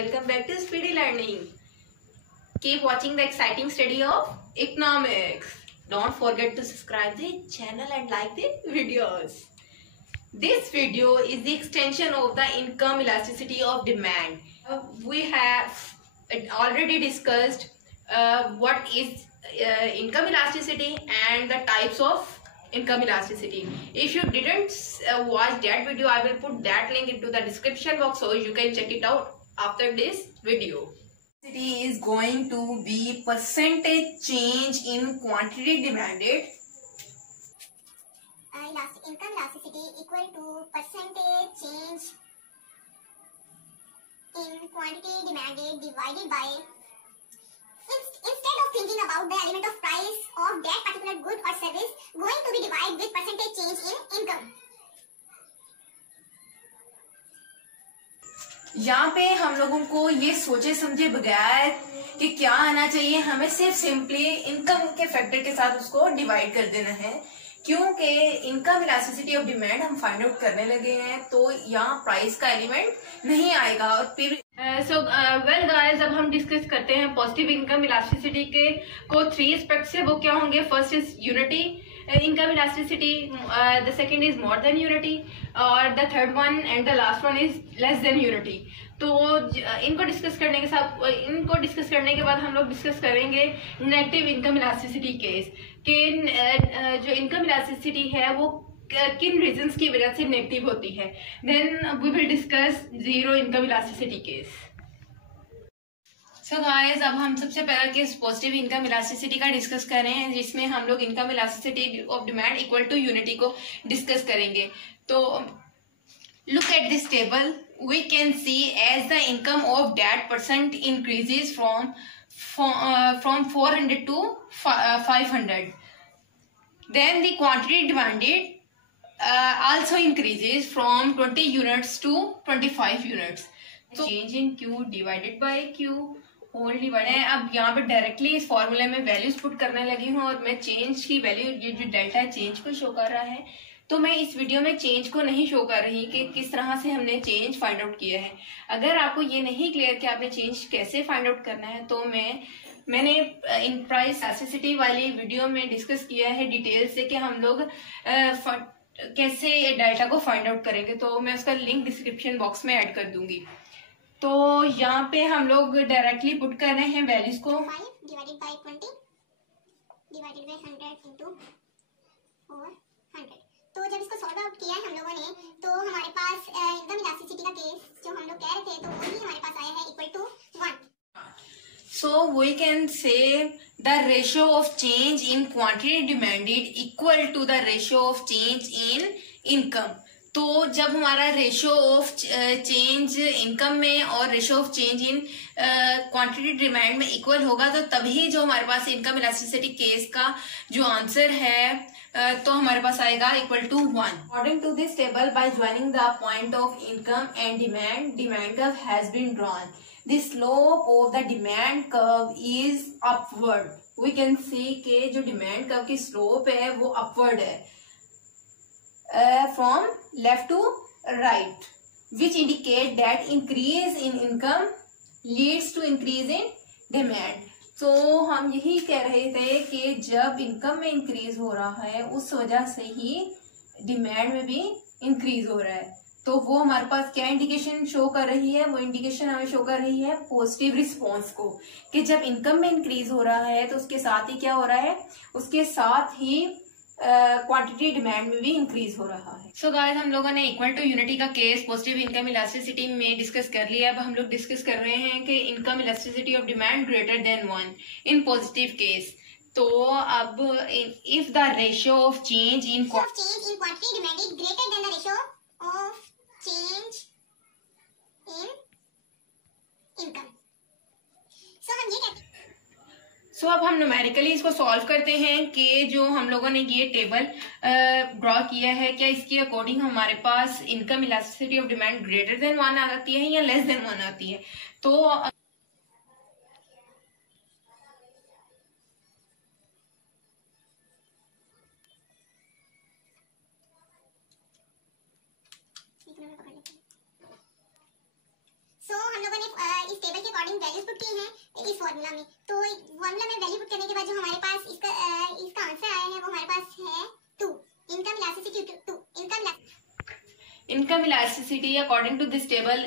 welcome back to Speedy Learning. Keep watching the exciting study of economics. Don't forget to subscribe the channel and like the videos. This video is the extension of the income elasticity of demand. We have already discussed what is income elasticity and the types of income elasticity. If you didn't watch that video, I will put that link into the description box so you can check it out after this video. Elasticity is going to be percentage change in quantity demanded. Income elasticity equal to percentage change in quantity demanded divided by, instead of thinking about the element of price of that particular good or service, going to be divided with percentage change in income. यहाँ पे हम लोगों को ये सोचे समझे बगैर कि क्या आना चाहिए, हमें सिर्फ सिंपली इनकम के फैक्टर के साथ उसको डिवाइड कर देना है, क्योंकि इनकम इलास्टिसिटी ऑफ डिमांड हम फाइंड आउट करने लगे हैं तो यहाँ प्राइस का एलिमेंट नहीं आएगा। और फिर वेल गाइस, अब हम डिस्कस करते हैं पॉजिटिव इनकम इलास्टिसिटी के को 3 एस्पेक्ट से। वो क्या होंगे? First is unity income elasticity, the second is more than unity, और the third one and the last one is less than unity. तो इनको डिस्कस करने के बाद हम लोग डिस्कस करेंगे नेगेटिव इनकम इलास्टिसिटी केस कि जो इनकम इलास्टिसिटी है वो किन रीजंस की वजह से नेगेटिव होती है। Then we will discuss zero income elasticity case. So guys, अब हम सबसे पहला केस पॉजिटिव इनकम इलास्टिसिटी का डिस्कस कर रहे हैं, जिसमें हम लोग income elasticity of demand equal to unity को डिस्कस करेंगे। तो look at this table, we can see as the income of that person increases from 400 to 500, then the quantity demanded also increases from 20 units to 25 units. So change in Q divided by Q whole divide है। अब यहाँ पे directly इस फॉर्मूले में values put करने लगी हूँ और मैं चेंज की वैल्यू, ये जो डेल्टा चेंज को शो कर रहा है, तो मैं इस वीडियो में चेंज को नहीं शो कर रही कि किस तरह से हमने चेंज फाइंड आउट किया है। अगर आपको ये नहीं क्लियर कि आपने चेंज कैसे फाइंड आउट करना है, तो मैंने इन प्राइस इलास्टिसिटी वाली वीडियो में डिस्कस किया है डिटेल से कि हम लोग कैसे डेल्टा को फाइंड आउट करेंगे, तो मैं उसका लिंक डिस्क्रिप्शन बॉक्स में ऐड कर दूंगी। तो यहाँ पे हम लोग डायरेक्टली पुट कर रहे हैं वैल्यूज को। 5 divided by 20 divided by 100 into 400। तो जब इसको सॉल्व आउट किया है हम लोगों ने, तो हमारे पास इनकम इलास्टिसिटी का केस जो हम लोग कह रहे थे, तो वही हमारे पास आया है equal to 1। So we can say the ratio of change in quantity demanded equal to the ratio of change in income. तो जब हमारा रेशियो ऑफ चेंज इनकम में और ratio of change in quantity demand में equal होगा, तो तभी जो हमारे पास इनकम इलास्टिसिटी केस का जो आंसर है तो हमारे पास आएगा equal to 1। According to this table, by joining the point of income and demand curve has been drawn. The slope of the demand curve is upward. We can see के जो demand curve की slope है वो upward है from left to right, which indicate that increase in income leads to increase in demand. तो हम यही कह रहे थे कि जब इनकम में इंक्रीज हो रहा है उस वजह से ही डिमांड में भी इंक्रीज हो रहा है। तो वो हमारे पास क्या इंडिकेशन शो कर रही है? वो इंडिकेशन हमें शो कर रही है पॉजिटिव रिस्पॉन्स को, कि जब इनकम में इंक्रीज हो रहा है तो उसके साथ ही क्या हो रहा है? उसके साथ ही क्वांटिटी डिमांड में भी इंक्रीज हो रहा है। सो गाइस, हम लोगों ने इक्वल टू यूनिटी का केस पॉजिटिव इनकम इलास्टिसिटी में डिस्कस कर लिया। अब हम लोग डिस्कस कर रहे हैं कि income elasticity of demand greater than 1 in positive case. तो अब if the ratio of change in quantity demanded greater than the ratio of change in income, so हम ये कहते हैं। सो अब हम न्यूमेरिकली इसको सॉल्व करते हैं कि जो हम लोगों ने ये टेबल ड्रॉ किया है, क्या इसके अकॉर्डिंग हमारे पास income elasticity of demand greater than 1 आती है या लेस देन 1 आती है। तो हम लोगों ने इस वैल्यूज पुट की हैं इस फॉर्मूला में। तो फॉर्मूला में वैल्यू पुट करने के बाद जो हमारे पास इसका आंसर आया है वो हमारे पास है 2। Income elasticity 2। Income elasticity according to this table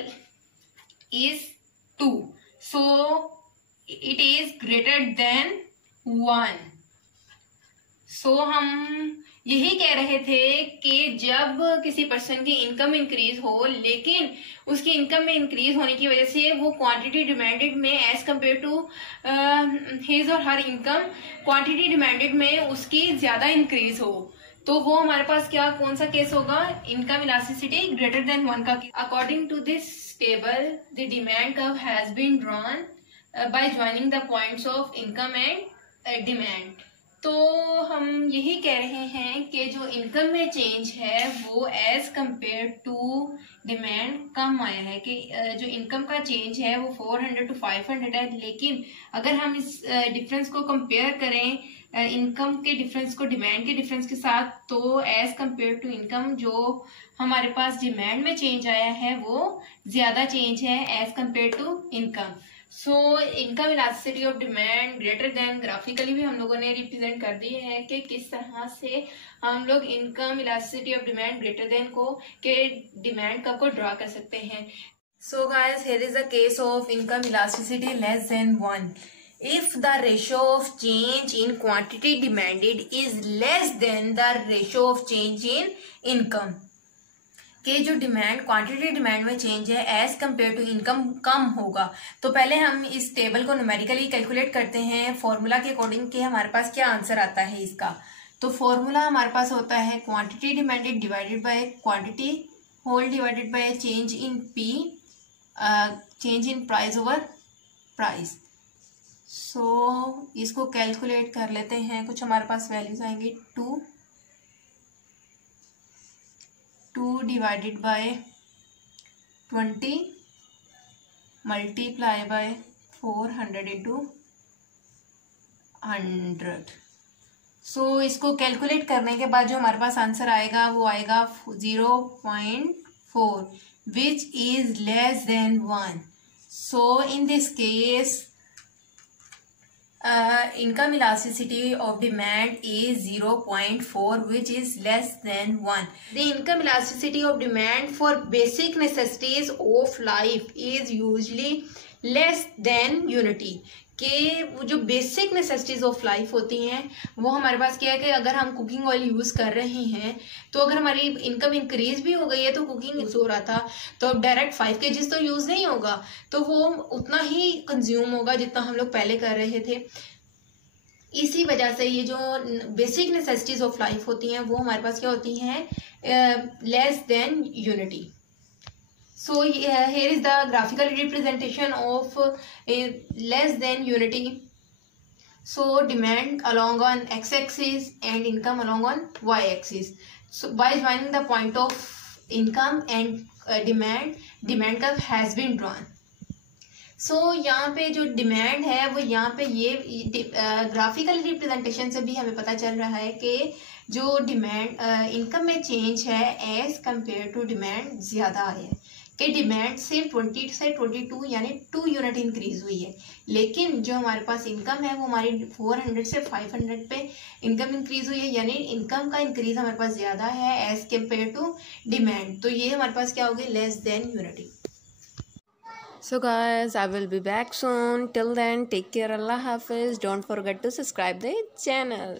is 2. So it is greater than 1. So हम यही कह रहे थे कि जब किसी पर्सन की इनकम इंक्रीज हो लेकिन उसकी इनकम में इंक्रीज होने की वजह से वो क्वांटिटी डिमांडेड में एज कंपेयर टू हिज और हर इनकम क्वांटिटी डिमांडेड में उसकी ज्यादा इंक्रीज हो, तो वो हमारे पास क्या कौन सा केस होगा, इनकम इलास्टिसिटी ग्रेटर देन 1 का। According to this table the demand curve has been drawn by joining the points of income and demand. तो हम यही कह रहे हैं कि जो इनकम में चेंज है वो एज कंपेयर टू डिमांड कम आया है, कि जो इनकम का चेंज है वो 400 to 500 है, लेकिन अगर हम इस डिफरेंस को कंपेयर करें इनकम के डिफरेंस को डिमांड के डिफरेंस के साथ, तो एज कंपेयर टू इनकम जो हमारे पास डिमांड में चेंज आया है वो ज्यादा चेंज है as compared to income. So income elasticity of demand greater than graphically भी हम लोगों ने रिप्रेजेंट कर दिए हैं कि किस तरह से हम लोग income elasticity of demand greater then को के डिमांड कर्व को ड्रॉ कर सकते हैं। So guys here is a case of income elasticity less than 1. If the ratio of change in quantity demanded is less than the ratio of change in income, कि जो demand quantity demand में change है as compared to income कम होगा। तो पहले हम इस table को न्यूमेरिकली कैलकुलेट करते हैं फॉर्मूला के अकॉर्डिंग कि हमारे पास क्या आंसर आता है इसका। तो फॉर्मूला हमारे पास होता है quantity demanded divided by quantity whole divided by change in P, change in price over price. So इसको कैलकुलेट कर लेते हैं। कुछ हमारे पास वैल्यूज आएंगी 2 divided by 20 multiply by 400 into 100। सो इसको कैलकुलेट करने के बाद जो हमारे पास आंसर आएगा वो आएगा 0.4 which is less than 1। So in this case income elasticity of demand is 0.4 which is less than 1. The income elasticity of demand for basic necessities of life is usually less than unity. कि वो जो basic necessities of life होती हैं वो हमारे पास क्या है कि अगर हम कुकिंग ऑयल यूज कर रहे हैं तो अगर हमारी इनकम इंक्रीज भी हो गई है तो कुकिंग यूज हो रहा था तो अब डायरेक्ट 5 kg तो यूज नहीं होगा, तो वो उतना ही कंज्यूम होगा जितना हम लोग पहले कर रहे थे। इसी वजह से ये जो बेसिक नेसेसिटीज ऑफ लाइफ होती हैं वो हमारे पास क्या होती हैं less than unity. So here is the graphical representation of less than unity. So demand along on x-axis and income along on y-axis. So by joining the point of income and demand curve has been drawn. So यहाँ पे जो demand है वो यहाँ पे ये graphical representation से भी हमें पता चल रहा है कि जो डिमांड इनकम में चेंज है एज कंपेयर टू डिमांड ज़्यादा है, कि डिमांड सिर्फ 20 से 22 यानी 2 यूनिट इंक्रीज हुई है, लेकिन जो हमारे पास इनकम है वो हमारी 400 से 500 पे इनकम इंक्रीज हुई है, यानी इनकम का इंक्रीज हमारे पास ज़्यादा है एज कंपेयर टू डिमांड। तो ये हमारे पास क्या होगी less than unity. So guys, I will be back soon. Till then, take care. Allah Hafiz. Don't forget to subscribe the channel.